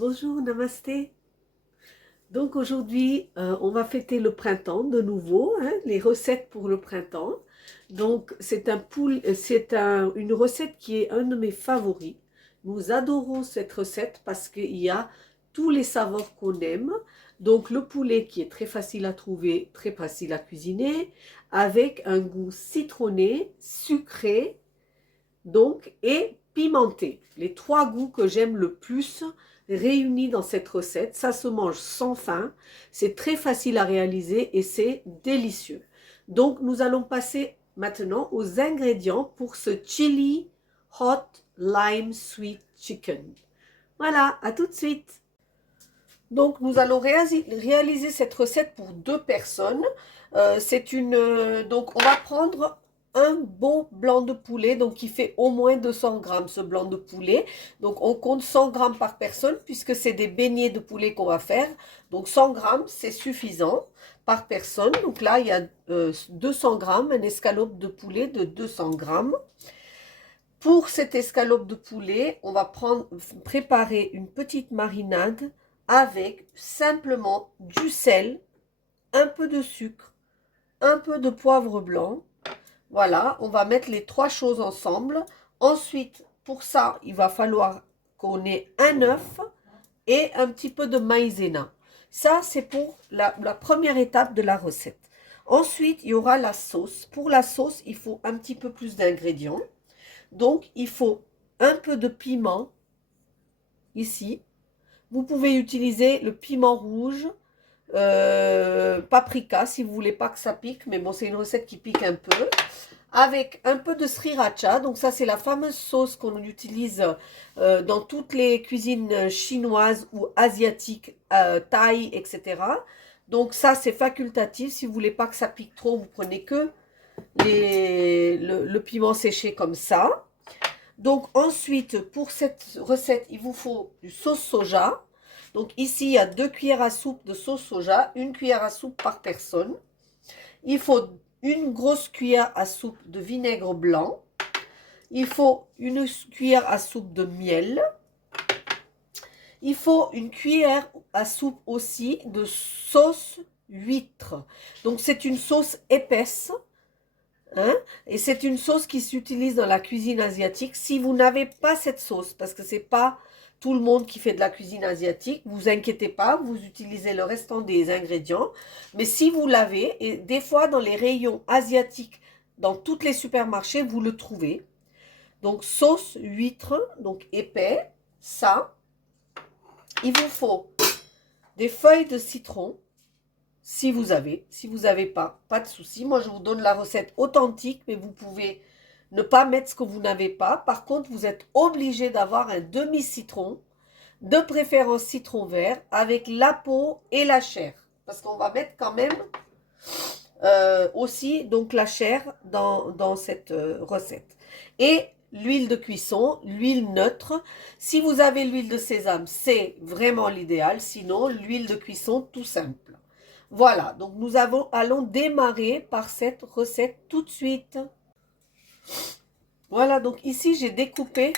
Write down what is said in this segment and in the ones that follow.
Bonjour, namasté. Donc aujourd'hui, on va fêter le printemps de nouveau, hein, les recettes pour le printemps. Donc une recette qui est un de mes favoris. Nous adorons cette recette parce qu'il y a tous les saveurs qu'on aime. Donc le poulet qui est très facile à trouver, très facile à cuisiner, avec un goût citronné, sucré, donc, et pimenté. Les trois goûts que j'aime le plus réunis dans cette recette. Ça se mange sans faim, c'est très facile à réaliser et c'est délicieux. Donc, nous allons passer maintenant aux ingrédients pour ce chili hot lime sweet chicken. Voilà, à tout de suite. Donc, nous allons réaliser cette recette pour deux personnes. Donc, on va prendre un bon blanc de poulet, donc qui fait au moins 200 grammes ce blanc de poulet. Donc, on compte 100 grammes par personne puisque c'est des beignets de poulet qu'on va faire. Donc, 100 grammes, c'est suffisant par personne. Donc là, il y a 200 grammes, une escalope de poulet de 200 grammes. Pour cette escalope de poulet, on va préparer une petite marinade avec simplement du sel, un peu de sucre, un peu de poivre blanc. Voilà, on va mettre les trois choses ensemble. Ensuite, pour ça, il va falloir qu'on ait un œuf et un petit peu de maïzena. Ça, c'est pour la première étape de la recette. Ensuite, il y aura la sauce. Pour la sauce, il faut un petit peu plus d'ingrédients. Donc, il faut un peu de piment, ici. Vous pouvez utiliser le piment rouge, paprika, si vous voulez pas que ça pique. Mais bon, c'est une recette qui pique un peu. Avec un peu de sriracha. Donc ça, c'est la fameuse sauce qu'on utilise dans toutes les cuisines chinoises ou asiatiques, thaï, etc. Donc ça, c'est facultatif. Si vous voulez pas que ça pique trop, vous prenez que le piment séché comme ça. Donc ensuite, pour cette recette, il vous faut du sauce soja. Donc ici, il y a 2 cuillères à soupe de sauce soja, 1 cuillère à soupe par personne. Il faut une grosse cuillère à soupe de vinaigre blanc. Il faut une cuillère à soupe de miel. Il faut une cuillère à soupe aussi de sauce huître. Donc c'est une sauce épaisse. Hein? Et c'est une sauce qui s'utilise dans la cuisine asiatique. Si vous n'avez pas cette sauce, parce que c'est pas tout le monde qui fait de la cuisine asiatique, vous inquiétez pas, vous utilisez le restant des ingrédients. Mais si vous l'avez, et des fois dans les rayons asiatiques, dans tous les supermarchés, vous le trouvez. Donc sauce huître, donc épais, ça. Il vous faut des feuilles de citron. Si vous avez, si vous n'avez pas, pas de souci. Moi, je vous donne la recette authentique, mais vous pouvez ne pas mettre ce que vous n'avez pas. Par contre, vous êtes obligé d'avoir un demi-citron, de préférence citron vert, avec la peau et la chair. Parce qu'on va mettre quand même aussi donc la chair dans cette recette. Et l'huile de cuisson, l'huile neutre. Si vous avez l'huile de sésame, c'est vraiment l'idéal. Sinon, l'huile de cuisson tout simple. Voilà, donc allons démarrer par cette recette tout de suite. Voilà, donc ici j'ai découpé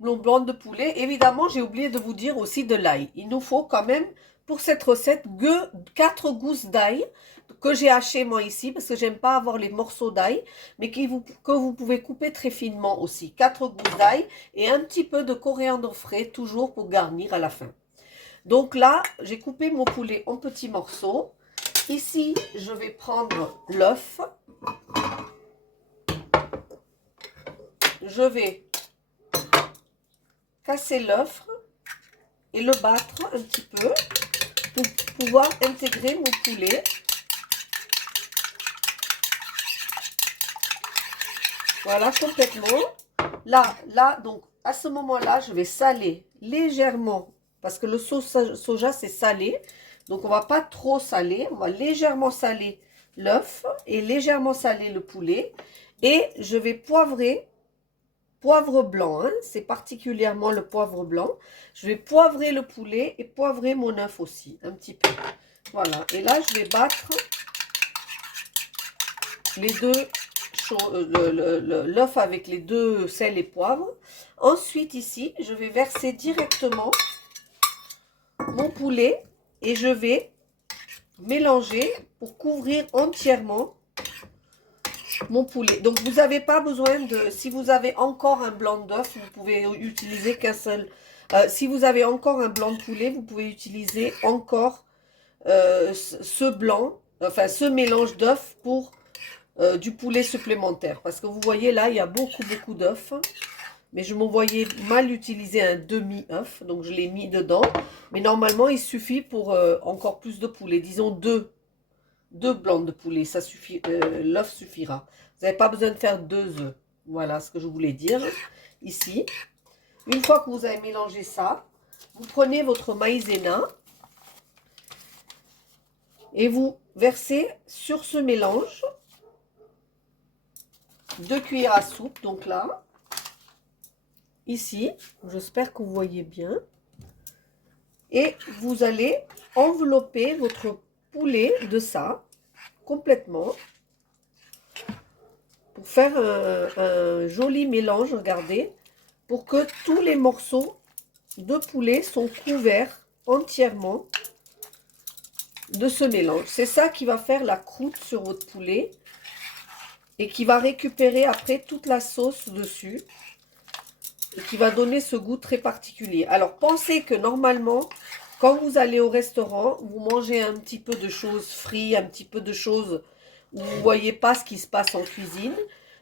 mon blanc de poulet. Évidemment, j'ai oublié de vous dire aussi de l'ail. Il nous faut quand même pour cette recette 4 gousses d'ail que j'ai haché moi ici parce que j'aime pas avoir les morceaux d'ail, mais que vous pouvez couper très finement aussi. 4 gousses d'ail et un petit peu de coriandre frais, toujours pour garnir à la fin. Donc là, j'ai coupé mon poulet en petits morceaux. Ici, je vais prendre l'œuf. Je vais casser l'œuf et le battre un petit peu pour pouvoir intégrer mon poulet. Voilà, complètement. Là, donc, à ce moment-là, je vais saler légèrement, parce que le soja, c'est salé. Donc, on va pas trop saler. On va légèrement saler l'œuf et légèrement saler le poulet. Et je vais poivrer, poivre blanc, hein, c'est particulièrement le poivre blanc. Je vais poivrer le poulet et poivrer mon œuf aussi, un petit peu. Voilà, et là, je vais battre les deux l'œuf avec les deux sel et poivre. Ensuite, ici, je vais verser directement mon poulet et je vais mélanger pour couvrir entièrement mon poulet. Donc vous n'avez pas besoin de, si vous avez encore un blanc d'œuf, vous pouvez utiliser qu'un seul. Si vous avez encore un blanc de poulet, vous pouvez utiliser encore ce blanc, enfin ce mélange d'œufs pour du poulet supplémentaire. Parce que vous voyez là, il y a beaucoup d'œufs. Mais je me voyais mal utiliser un demi-œuf, donc je l'ai mis dedans. Mais normalement, il suffit pour encore plus de poulet. Disons deux blancs de poulet, ça suffit, l'œuf suffira. Vous n'avez pas besoin de faire 2 œufs. Voilà ce que je voulais dire ici. Une fois que vous avez mélangé ça, vous prenez votre maïzena et vous versez sur ce mélange 2 cuillères à soupe, donc là, ici, j'espère que vous voyez bien. Et vous allez envelopper votre poulet de ça, complètement, pour faire un joli mélange, regardez, pour que tous les morceaux de poulet sont couverts entièrement de ce mélange. C'est ça qui va faire la croûte sur votre poulet et qui va récupérer après toute la sauce dessus. Et qui va donner ce goût très particulier. Alors, pensez que normalement, quand vous allez au restaurant, vous mangez un petit peu de choses frites, un petit peu de choses où vous ne voyez pas ce qui se passe en cuisine.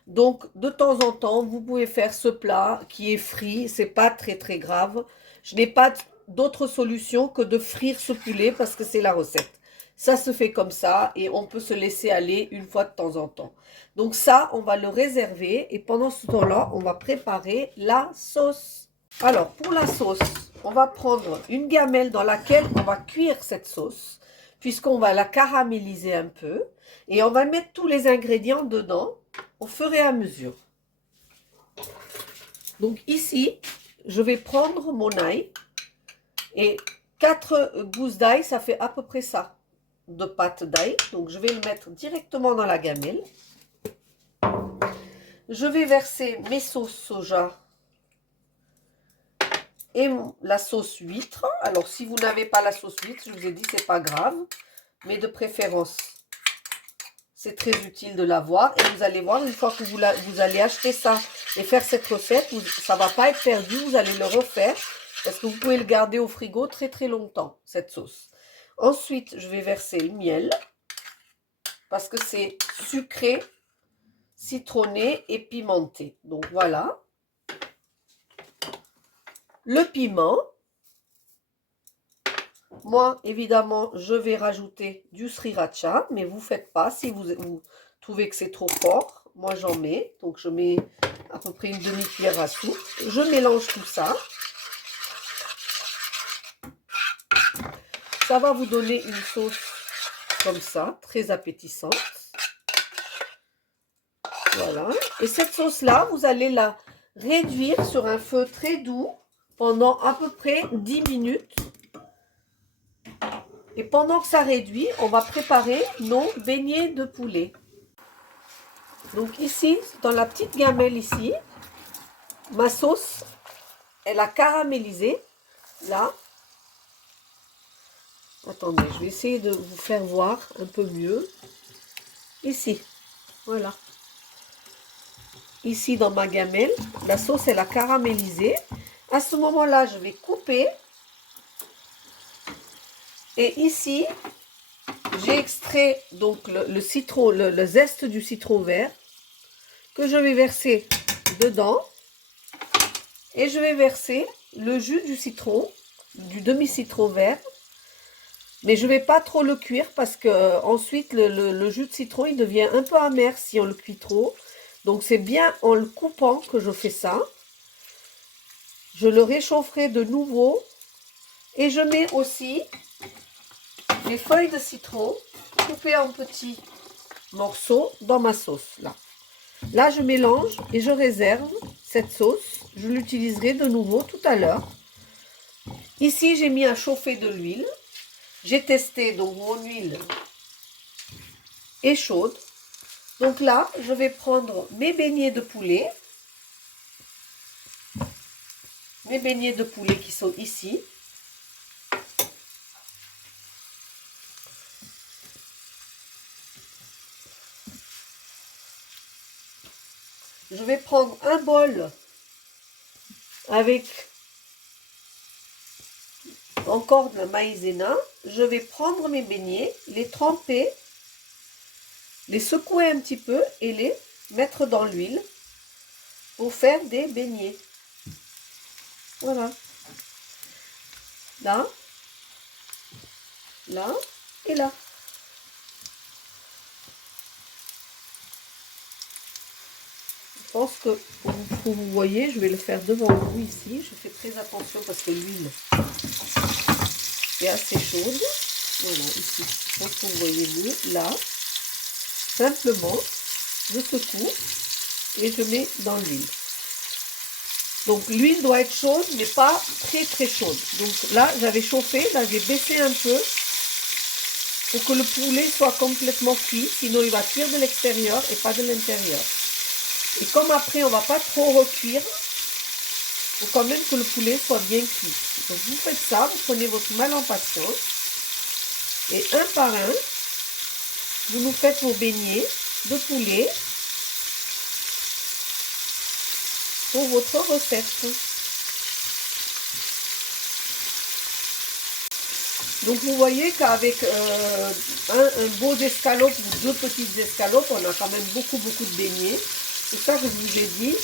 Donc, de temps en temps, vous pouvez faire ce plat qui est frit. C'est pas très grave. Je n'ai pas d'autre solution que de frire ce poulet parce que c'est la recette. Ça se fait comme ça et on peut se laisser aller une fois de temps en temps. Donc ça, on va le réserver et pendant ce temps-là, on va préparer la sauce. Alors, pour la sauce, on va prendre une gamelle dans laquelle on va cuire cette sauce, puisqu'on va la caraméliser un peu et on va mettre tous les ingrédients dedans au fur et à mesure. Donc ici, je vais prendre mon ail et 4 gousses d'ail, ça fait à peu près ça de pâte d'ail. Donc je vais le mettre directement dans la gamelle. Je vais verser mes sauces soja et la sauce huître. Alors, si vous n'avez pas la sauce huître, je vous ai dit, c'est pas grave. Mais de préférence, c'est très utile de l'avoir. Et vous allez voir, une fois que vous allez acheter ça et faire cette recette, ça ne va pas être perdu. Vous allez le refaire parce que vous pouvez le garder au frigo très longtemps, cette sauce. Ensuite, je vais verser le miel parce que c'est sucré, citronné et pimenté. Donc, voilà. Le piment, moi, évidemment, je vais rajouter du sriracha, mais vous ne faites pas si vous trouvez que c'est trop fort. Moi, j'en mets, donc je mets à peu près une demi-cuillère à soupe. Je mélange tout ça. Ça va vous donner une sauce comme ça, très appétissante. Voilà. Et cette sauce-là, vous allez la réduire sur un feu très doux pendant à peu près 10 minutes. Et pendant que ça réduit, on va préparer nos beignets de poulet. Donc ici, dans la petite gamelle ici, ma sauce, elle a caramélisé. Là. Attendez, je vais essayer de vous faire voir un peu mieux. Ici, voilà. Ici, dans ma gamelle, la sauce, elle a caramélisé. À ce moment-là, je vais couper. Et ici, j'ai extrait donc le citron, le zeste du citron vert que je vais verser dedans. Et je vais verser le jus du citron, du demi-citron vert. Mais je ne vais pas trop le cuire parce que ensuite le jus de citron, il devient un peu amer si on le cuit trop. Donc c'est bien en le coupant que je fais ça. Je le réchaufferai de nouveau. Et je mets aussi les feuilles de citron coupées en petits morceaux dans ma sauce. Là, je mélange et je réserve cette sauce. Je l'utiliserai de nouveau tout à l'heure. Ici, j'ai mis à chauffer de l'huile. J'ai testé, donc mon huile est chaude. Donc là, je vais prendre mes beignets de poulet. Mes beignets de poulet qui sont ici. je vais prendre un bol avec encore de la maïzena. Je vais prendre mes beignets, les tremper, les secouer un petit peu et les mettre dans l'huile pour faire des beignets. Voilà. Là, là et là. Je pense que pour vous voyez, je vais le faire devant vous ici. Je fais très attention parce que l'huile est assez chaude. Voilà, ici. Je pense que vous voyez mieux. Là, simplement, je secoue et je mets dans l'huile. Donc l'huile doit être chaude, mais pas très très chaude. Donc là, j'avais chauffé, là j'ai baissé un peu pour que le poulet soit complètement cuit. Sinon, il va cuire de l'extérieur et pas de l'intérieur. Et comme après, on ne va pas trop recuire, il faut quand même que le poulet soit bien cuit. Donc vous faites ça, vous prenez votre mal en patience. Et un par un, vous nous faites vos beignets de poulet pour votre recette. Donc vous voyez qu'avec un beau escalope ou deux petites escalopes, on a quand même beaucoup de beignets. C'est ça que je vous ai dit.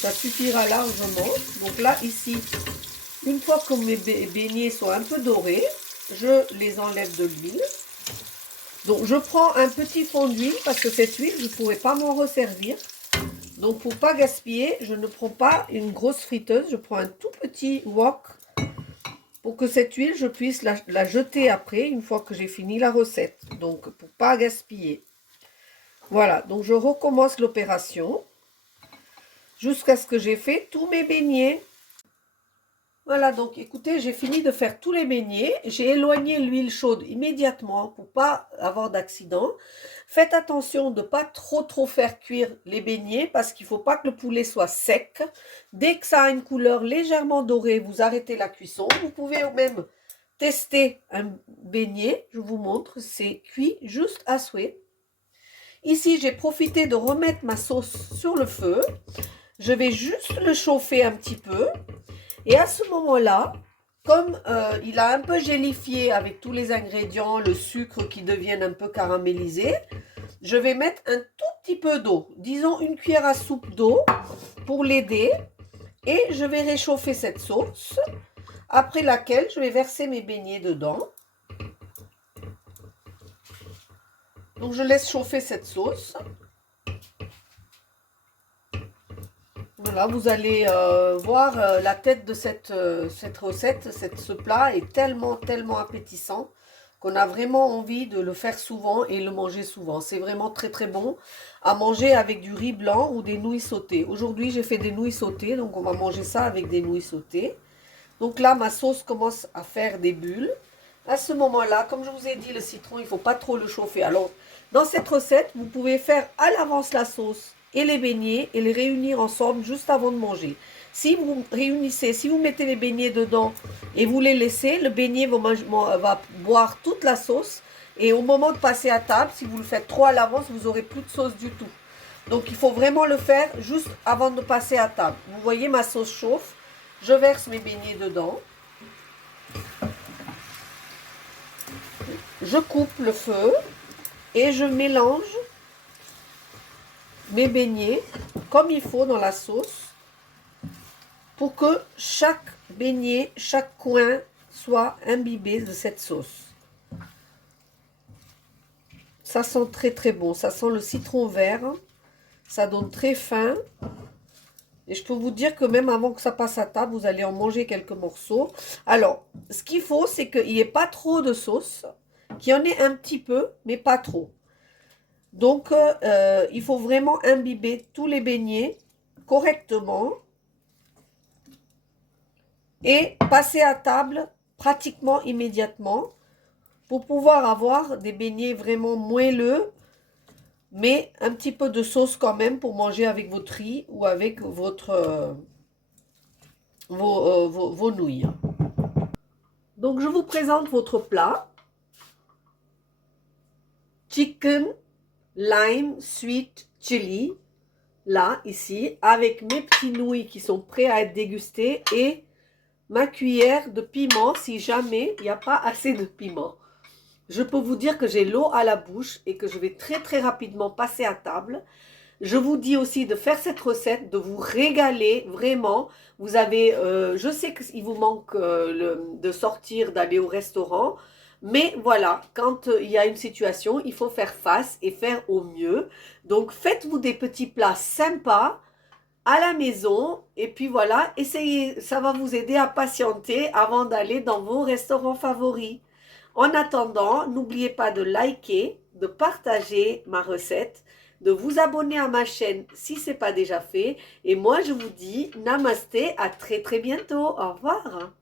Ça suffira largement. Donc là, ici, une fois que mes beignets sont un peu dorés, je les enlève de l'huile. Donc je prends un petit fond d'huile parce que cette huile, je ne pourrais pas m'en resservir. Donc pour ne pas gaspiller, je ne prends pas une grosse friteuse. Je prends un tout petit wok pour que cette huile, je puisse la jeter après, une fois que j'ai fini la recette. Donc pour ne pas gaspiller. Voilà, donc je recommence l'opération jusqu'à ce que j'ai fait tous mes beignets. Voilà, donc écoutez, j'ai fini de faire tous les beignets. J'ai éloigné l'huile chaude immédiatement pour pas avoir d'accident. Faites attention de ne pas trop faire cuire les beignets parce qu'il ne faut pas que le poulet soit sec. Dès que ça a une couleur légèrement dorée, vous arrêtez la cuisson. Vous pouvez même tester un beignet. Je vous montre, c'est cuit juste à souhait. Ici, j'ai profité de remettre ma sauce sur le feu. Je vais juste le chauffer un petit peu. Et à ce moment-là, comme il a un peu gélifié avec tous les ingrédients, le sucre qui deviennent un peu caramélisé, je vais mettre un tout petit peu d'eau. Disons une cuillère à soupe d'eau pour l'aider. Et je vais réchauffer cette sauce, après laquelle je vais verser mes beignets dedans. Donc je laisse chauffer cette sauce. Voilà, vous allez voir la tête de cette recette, ce plat est tellement appétissant qu'on a vraiment envie de le faire souvent et le manger souvent. C'est vraiment très bon à manger avec du riz blanc ou des nouilles sautées. Aujourd'hui, j'ai fait des nouilles sautées, donc on va manger ça avec des nouilles sautées. Donc là, ma sauce commence à faire des bulles. À ce moment-là, comme je vous ai dit, le citron, il ne faut pas trop le chauffer. Alors, dans cette recette, vous pouvez faire à l'avance la sauce et les beignets et les réunir ensemble juste avant de manger. Si vous réunissez, si vous mettez les beignets dedans et vous les laissez, le beignet va boire toute la sauce. Et au moment de passer à table, si vous le faites trop à l'avance, vous n'aurez plus de sauce du tout. Donc, il faut vraiment le faire juste avant de passer à table. Vous voyez, ma sauce chauffe. Je verse mes beignets dedans. Je coupe le feu et je mélange mes beignets comme il faut dans la sauce pour que chaque beignet, chaque coin soit imbibé de cette sauce. Ça sent très bon, ça sent le citron vert, ça donne très faim. Et je peux vous dire que même avant que ça passe à table, vous allez en manger quelques morceaux. Alors, ce qu'il faut, c'est qu'il n'y ait pas trop de sauce, qu'il y en ait un petit peu, mais pas trop. Donc, il faut vraiment imbiber tous les beignets correctement et passer à table pratiquement immédiatement pour pouvoir avoir des beignets vraiment moelleux, mais un petit peu de sauce quand même pour manger avec votre riz ou avec vos nouilles. Donc, je vous présente votre plat. Chicken Lime Sweet Chili là, ici, avec mes petits nouilles qui sont prêts à être dégustés et ma cuillère de piment si jamais il n'y a pas assez de piment. Je peux vous dire que j'ai l'eau à la bouche et que je vais très très rapidement passer à table. Je vous dis aussi de faire cette recette, de vous régaler vraiment. Vous avez, je sais qu'il vous manque de sortir, d'aller au restaurant, mais voilà, quand il y a une situation, il faut faire face et faire au mieux. Donc faites-vous des petits plats sympas à la maison et puis voilà, essayez, ça va vous aider à patienter avant d'aller dans vos restaurants favoris. En attendant, n'oubliez pas de liker, de partager ma recette, de vous abonner à ma chaîne si ce n'est pas déjà fait. Et moi, je vous dis namasté, à très très bientôt. Au revoir.